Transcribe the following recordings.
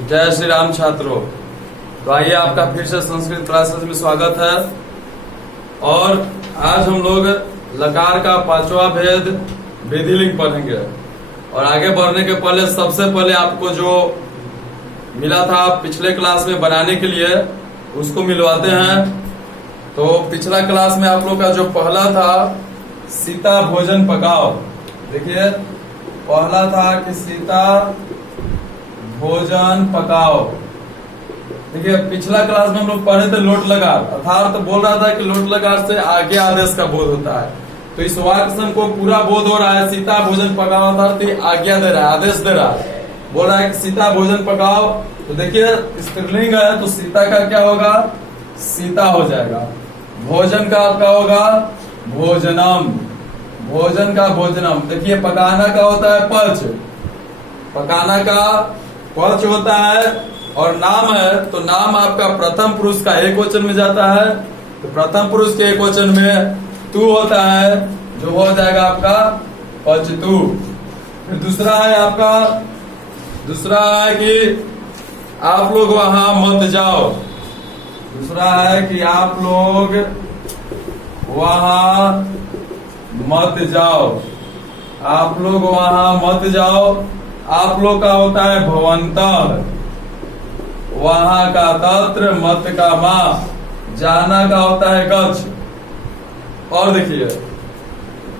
जय श्री राम छात्रों। तो आइए आपका फिर से संस्कृत क्लासेस में स्वागत है। और आज हम लोग लकार का पांचवा भेद विधिलिंग पढ़ेंगे। और आगे बढ़ने के पहले सबसे पहले आपको जो मिला था पिछले क्लास में बनाने के लिए उसको मिलवाते हैं। तो पिछला क्लास में आप लोग का जो पहला था सीता भोजन पकाओ। देखिए पहला था कि सीता भोजन पकाओ। देखिए पिछला क्लास में हम लोग पढ़े थे लोट लकार, अर्थात तो बोल रहा था कि लोट लकार से आगे आदेश का बोध होता है। तो इस वाक्य से हमको पूरा बोध हो रहा है सीता भोजन पकाओ था तो आज्ञा दे रहा है, आदेश दे रहा है, बोल रहा है कि सीता भोजन पकाओ। तो देखिए स्त्रीलिंग है तो सीता का क्या होगा, सीता हो जाएगा। भोजन का आपका होगा भोजनम, भोजन का भोजनम। देखिए पकाना का होता है पच, पकाना का पच होता है। और नाम है तो नाम आपका प्रथम पुरुष का एक वचन में जाता है। तो प्रथम पुरुष के एक वचन में तू होता है जो हो जाएगा आपका पचतु। फिर दूसरा है आपका, दूसरा है कि आप लोग वहां मत जाओ। दूसरा है कि आप लोग वहां मत जाओ, आप लोग वहां मत जाओ। आप लोग का होता है भवंतः, वहां का तत्र, मत का मां, जाना का होता है गच्छ। और देखिए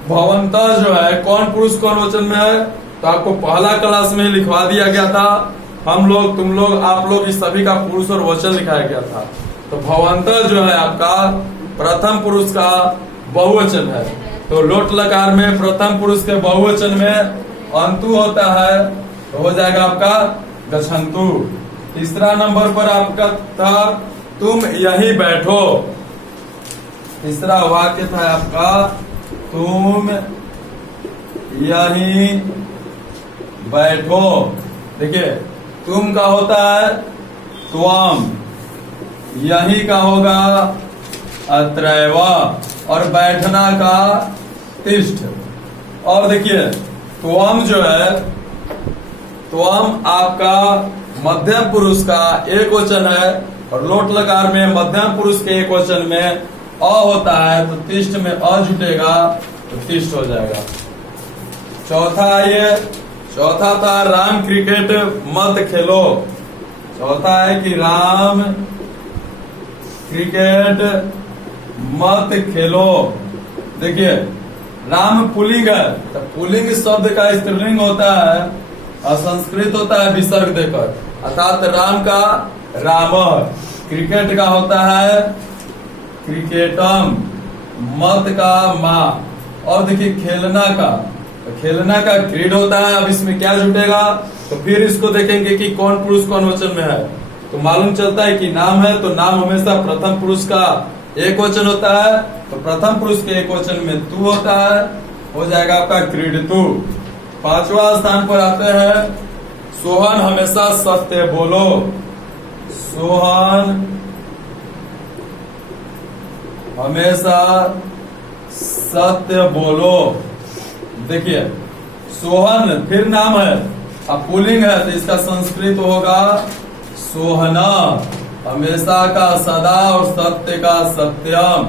भवंतः जो है कौन पुरुष कौन वचन में है तो आपको पहला क्लास में लिखवा दिया गया था। हम लोग, तुम लोग, आप लोग इस सभी का पुरुष और वचन लिखाया गया था। तो भवंतः जो है आपका प्रथम पुरुष का बहुवचन है। तो लोट लकार में प्रथम पुरुष के बहुवचन में अंतु होता है तो हो जाएगा आपका गच्छन्तु। तीसरा नंबर पर आपका था तुम यहीं बैठो। तीसरा वाक्य था आपका तुम यहीं बैठो। देखिए तुम का होता है त्वम, यहीं का होगा अत्रैव और बैठना का तिष्ठ। और देखिए त्वम जो है, त्वम आपका मध्यम पुरुष का एक वचन है और लोट लकार में मध्यम पुरुष के एक वचन में अ होता है तो तिष्ठ में अ जुटेगा तो तिष्ठ हो जाएगा। चौथा ये, चौथा था राम क्रिकेट मत खेलो। चौथा है कि राम क्रिकेट मत खेलो। देखिए राम पुल्लिंग है तो पुल्लिंग शब्द का स्त्रीलिंग होता है और संस्कृत होता है विसर्ग देकर, अर्थात राम का राम, क्रिकेट का होता है क्रिकेटम, मत का माँ। और देखिए खेलना का, तो खेलना का क्रीड होता है। अब इसमें क्या जुटेगा तो फिर इसको देखेंगे कि कौन पुरुष कौन वचन में है। तो मालूम चलता है कि नाम है तो नाम हमेशा प्रथम पुरुष का एक वचन होता है। तो प्रथम पुरुष के एक वचन में तू होता है, हो जाएगा आपका क्रीडतु। पांचवा स्थान पर आते हैं सोहन हमेशा सत्य बोलो। सोहन हमेशा सत्य बोलो। देखिए सोहन फिर नाम है, अब पुल्लिंग है तो इसका संस्कृत होगा सोहना, हमेशा का सदा और सत्य का सत्यम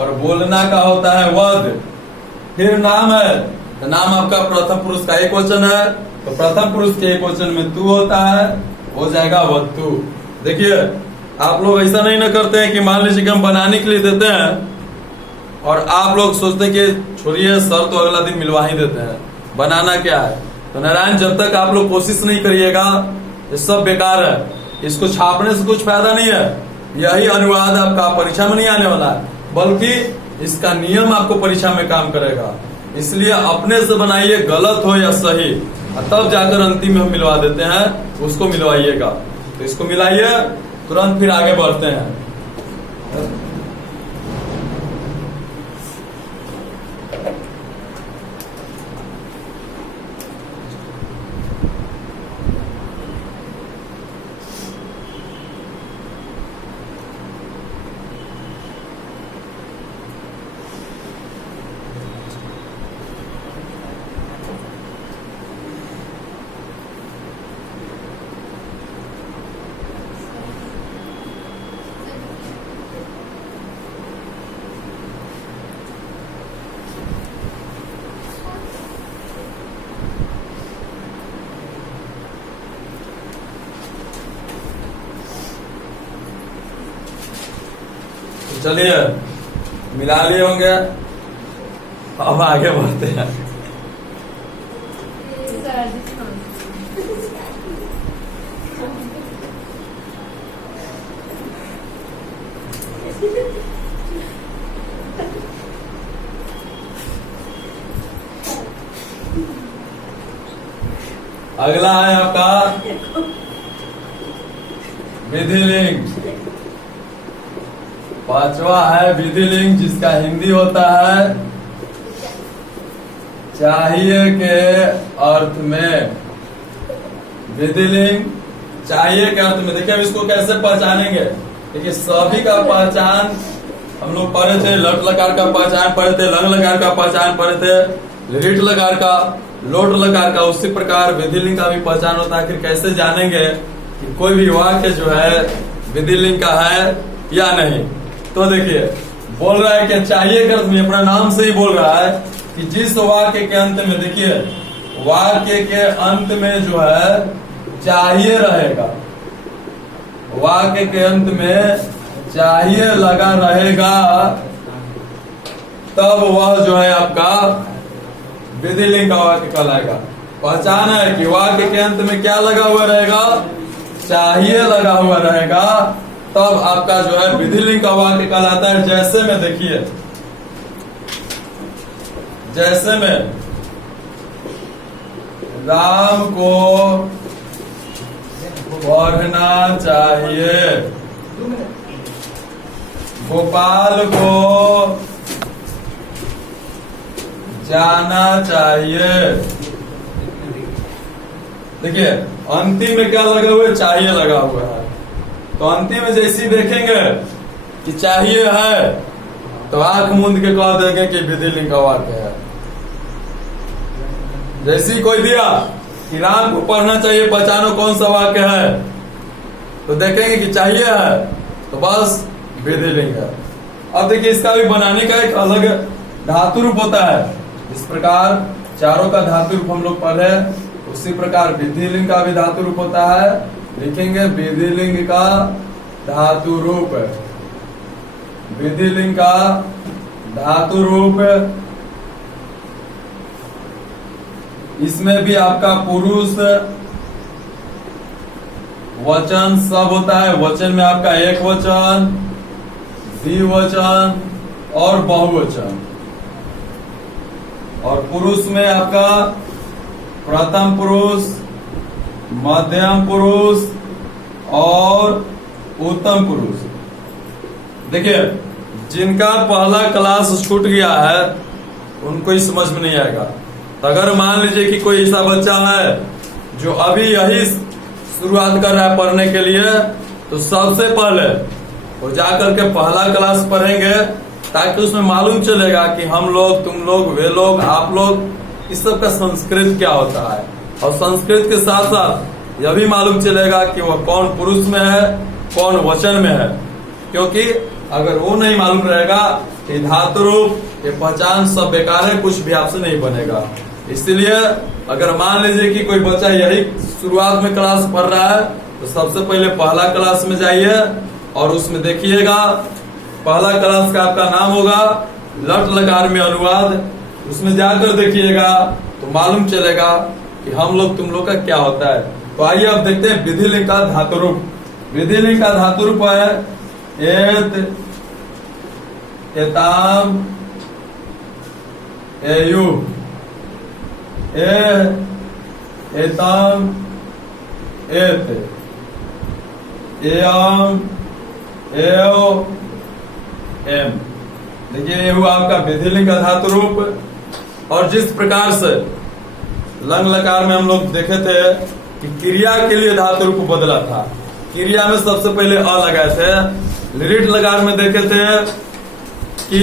और बोलना का होता है वद। फिर नाम है तो नाम आपका प्रथम पुरुष का एक वचन है तो प्रथम पुरुष के एक वचन में तू होता है, हो जाएगा वत्तु। देखिए आप लोग ऐसा नहीं ना करते हैं कि मान लीजिए कि हम बनाने के लिए देते हैं और आप लोग सोचते हैं कि छोड़िए सर तो अगला दिन मिलवा ही देते हैं, बनाना क्या है। तो नारायण जब तक आप लोग कोशिश नहीं करिएगा ये सब बेकार है, इसको छापने से कुछ फायदा नहीं है। यही अनुवाद आपका परीक्षा में नहीं आने वाला है, बल्कि इसका नियम आपको परीक्षा में काम करेगा। इसलिए अपने से बनाइए, गलत हो या सही, तब जाकर अंतिम में हम मिलवा देते हैं, उसको मिलवाइएगा। तो इसको मिलाइए, तुरंत फिर आगे बढ़ते हैं। तो चलिए मिला लिए होंगे, अब आगे बढ़ते हैं। अगला है आपका विधिलिंग। पांचवा है विधिलिंग, जिसका हिंदी होता है चाहिए के अर्थ में। विधिलिंग चाहिए के अर्थ में। देखिए अब इसको कैसे पहचानेंगे। देखिए सभी का पहचान हम लोग पढ़े थे, लट लकार का पहचान पढ़े थे, लंग लकार का पहचान पढ़े थे, लिट लकार का, लोट लकार का। उसी प्रकार विधिलिंग का भी पहचान होता है। आखिर कैसे जानेंगे कि कोई भी वाक्य जो है विधिलिंग का है या नहीं। तो देखिए बोल रहा है कि चाहिए के अर्थ में, अपना नाम से ही बोल रहा है कि जिस वाक्य के अंत में, देखिए वाक्य के अंत में जो है चाहिए रहेगा, वाक्य के अंत में चाहिए लगा रहेगा, तब वह जो है आपका विधिलिंग का वाक्य कहलाएगा। पहचान है कि वाक्य के अंत में क्या लगा हुआ रहेगा, चाहिए लगा हुआ रहेगा, तब आपका जो है विधिलिंग का वाक्य कहलाता है। जैसे में देखिए, जैसे में राम को पढ़ना चाहिए, गोपाल को जाना चाहिए। देखिए अंतिम में क्या लगा हुआ है, चाहिए लगा हुआ है। तो अंतिम में जैसे देखेंगे कि चाहिए है तो आंख मूंद के कह देंगे कि विधिलिंग का वाक्य है। जैसे ही कोई दिया कि राम को पढ़ना चाहिए, पहचानो कौन सा वाक्य है, तो देखेंगे कि चाहिए है तो बस विधिलिंग है। अब देखिए इसका भी बनाने का एक अलग धातु रूप होता है। इस प्रकार चारों का धातु रूप हम लोग पढ़े, उसी प्रकार विधिलिंग का भी धातु रूप होता है। लिखेंगे विधिलिंग का धातु रूप, विधिलिंग का धातु रूप। इसमें भी आपका पुरुष वचन सब होता है। वचन में आपका एक वचन, द्विवचन और बहुवचन। और पुरुष में आपका प्रथम पुरुष, मध्यम पुरुष और उत्तम पुरुष। देखिए जिनका पहला क्लास छूट गया है उनको ही समझ में नहीं आएगा। तो अगर मान लीजिए कि कोई ऐसा बच्चा है जो अभी यही शुरुआत कर रहा है पढ़ने के लिए, तो सबसे पहले वो जाकर के पहला क्लास पढ़ेंगे, ताकि उसमें मालूम चलेगा कि हम लोग, तुम लोग, वे लोग, आप लोग, इस सब का संस्कृत क्या होता है। और संस्कृत के साथ साथ यह भी मालूम चलेगा कि वह कौन पुरुष में है, कौन वचन में है। क्योंकि अगर वो नहीं मालूम रहेगा कि धातु रूप ये पहचान सब बेकार है, कुछ भी आपसे नहीं बनेगा। इसलिए अगर मान लीजिए कि कोई बच्चा यही शुरुआत में क्लास पढ़ रहा है, तो सबसे पहले पहला क्लास में जाइए और उसमें देखिएगा पहला क्लास का आपका नाम होगा लट लकार में अनुवाद। उसमें जाकर देखिएगा तो मालूम चलेगा कि हम लोग, तुम लोग का क्या होता है। तो आइए अब देखते हैं विधिलिंग का धातु रूप। विधिलिंग का धातु रूप है एत, एताम, एयु, एताम, एत, एयम, एओ, एम। देखिए ये हुआ आपका विधिलिंग का धातु रूप। और जिस प्रकार से लंग लकार में हम लोग देखे थे कि क्रिया के लिए धातु रूप बदला था, क्रिया में सबसे पहले अ लगाए थे। लिट लकार में देखे थे कि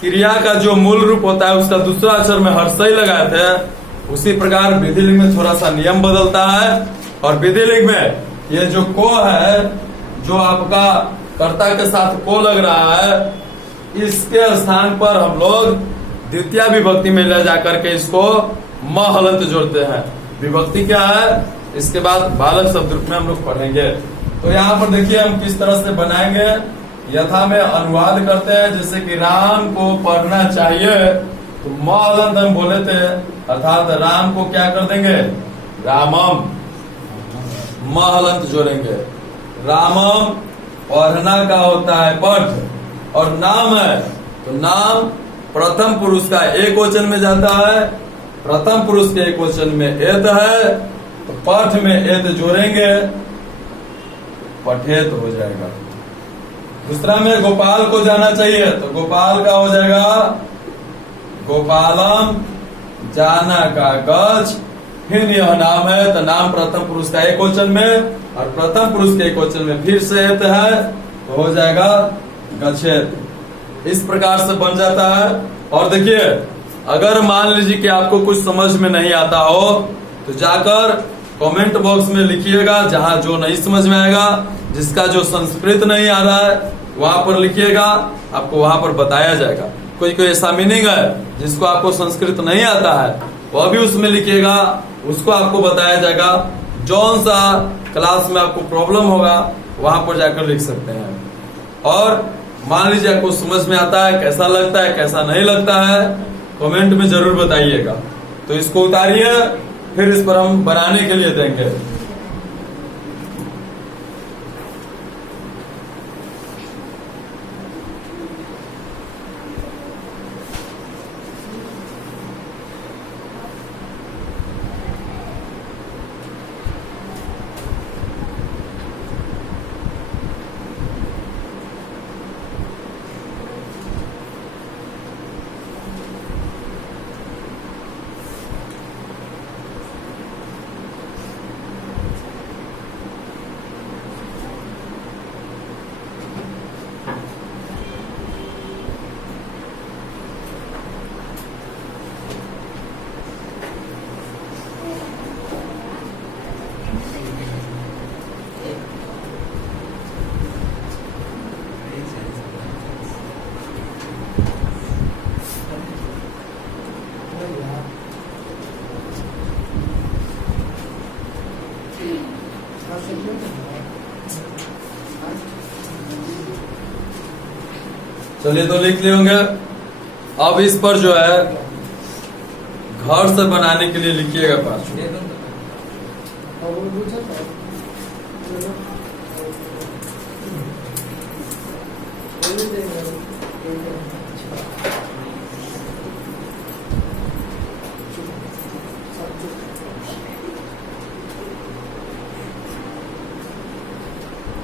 क्रिया का जो मूल रूप होता है उसका दूसरा अक्षर में हर्षई लगाए थे। उसी प्रकार विधिलिंग में थोड़ा सा नियम बदलता है। और विधिलिंग में ये जो को है, जो आपका कर्ता के साथ को लग रहा है, इसके स्थान पर हम लोग द्वितीय विभक्ति में ले जाकर के इसको म हलंत जोड़ते हैं। विभक्ति क्या है, इसके बाद बालक शब्द रूप में हम लोग पढ़ेंगे। तो यहाँ पर देखिए हम किस तरह से बनाएंगे यथा में अनुवाद करते हैं, जैसे कि राम को पढ़ना चाहिए, तो म हलंत हम बोले थे, अर्थात राम को क्या कर देंगे, रामम, म हलंत जोड़ेंगे। रामम पढ़ना का होता है पठ, और नाम है तो नाम प्रथम पुरुष का एक वचन में जाता है, प्रथम पुरुष के एक वचन में एत है, तो पठ में एत जोड़ेंगे, पठेत हो जाएगा। दूसरा में गोपाल को जाना चाहिए, तो गोपाल का हो जाएगा गोपालम, जाना का गज, फिर यह नाम है तो नाम प्रथम पुरुष का एक वचन में, और प्रथम पुरुष के एक वचन में फिर से एत है, तो हो जाएगा गच्छेत। इस प्रकार से बन जाता है। और देखिए, अगर मान लीजिए कि आपको कुछ समझ में नहीं आता हो, तो जाकर कमेंट बॉक्स में लिखिएगा, जहां जो नहीं समझ में आएगा, जिसका जो संस्कृत नहीं आ रहा है वहां पर लिखिएगा, आपको वहां पर बताया जाएगा। कोई कोई ऐसा मीनिंग है जिसको आपको संस्कृत नहीं आता है, वह भी उसमें लिखिएगा, उसको आपको बताया जाएगा। जौन सा क्लास में आपको प्रॉब्लम होगा वहां पर जाकर लिख सकते हैं। और मान लीजिए आपको समझ में आता है, कैसा लगता है, कैसा नहीं लगता है, कमेंट में जरूर बताइएगा। तो इसको उतारिए, फिर इस पर हम बनाने के लिए देंगे। चलिए, तो लिख लिए होंगे। अब इस पर जो है घर से बनाने के लिए लिखिएगा पांच।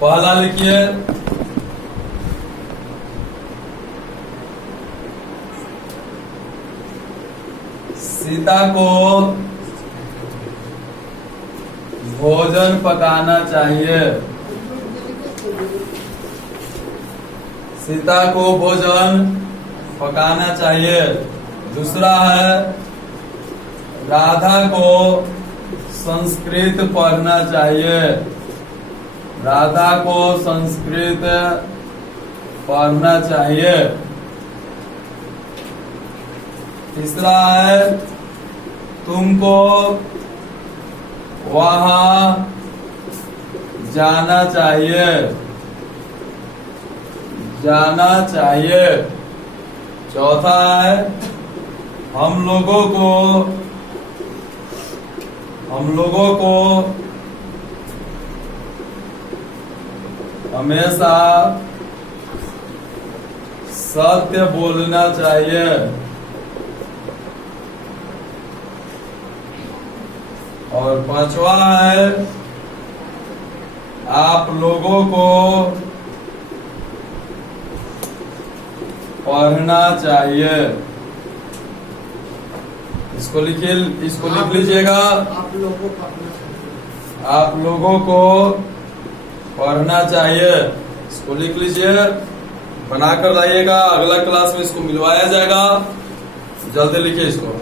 पहला लिखिए, सीता को भोजन पकाना चाहिए। सीता को भोजन पकाना चाहिए। दूसरा है, राधा को संस्कृत पढ़ना चाहिए। राधा को संस्कृत पढ़ना चाहिए। तीसरा है, तुमको वहां जाना चाहिए। जाना चाहिए। चौथा है, हम लोगों को हमेशा सत्य बोलना चाहिए। और पांचवा है, आप लोगों को पढ़ना चाहिए। इसको लिख लीजिएगा। आप लोगों को पढ़ना चाहिए। इसको लिख लीजिए, बनाकर लाइएगा। अगला क्लास में इसको मिलवाया जाएगा। जल्दी लिखिए इसको।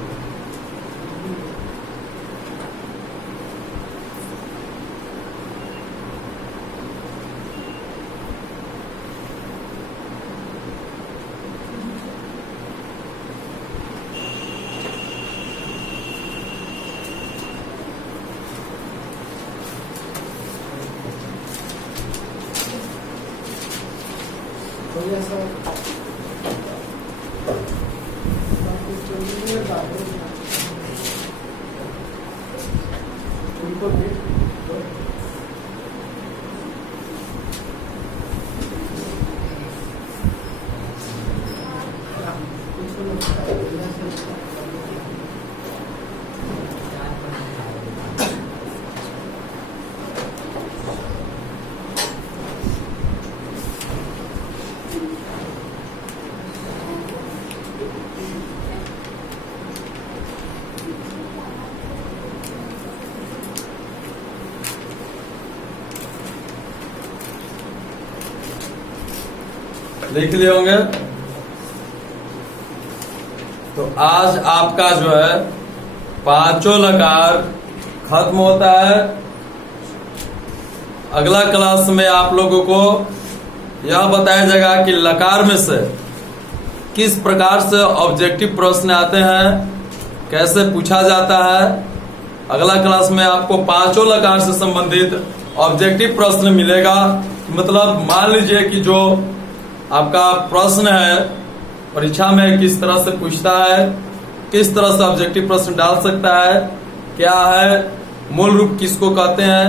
लिख लिए होंगे। तो आज आपका जो है पांचों लकार खत्म होता है। अगला क्लास में आप लोगों को यह बताया जाएगा कि लकार में से किस प्रकार से ऑब्जेक्टिव प्रश्न आते हैं, कैसे पूछा जाता है। अगला क्लास में आपको पांचों लकार से संबंधित ऑब्जेक्टिव प्रश्न मिलेगा। मतलब मान लीजिए कि जो आपका प्रश्न है परीक्षा में किस तरह से पूछता है, किस तरह से ऑब्जेक्टिव प्रश्न डाल सकता है, क्या है, मूल रूप किसको कहते हैं,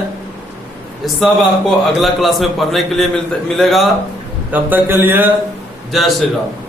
ये सब आपको अगला क्लास में पढ़ने के लिए मिलेगा। तब तक के लिए जय श्री राम।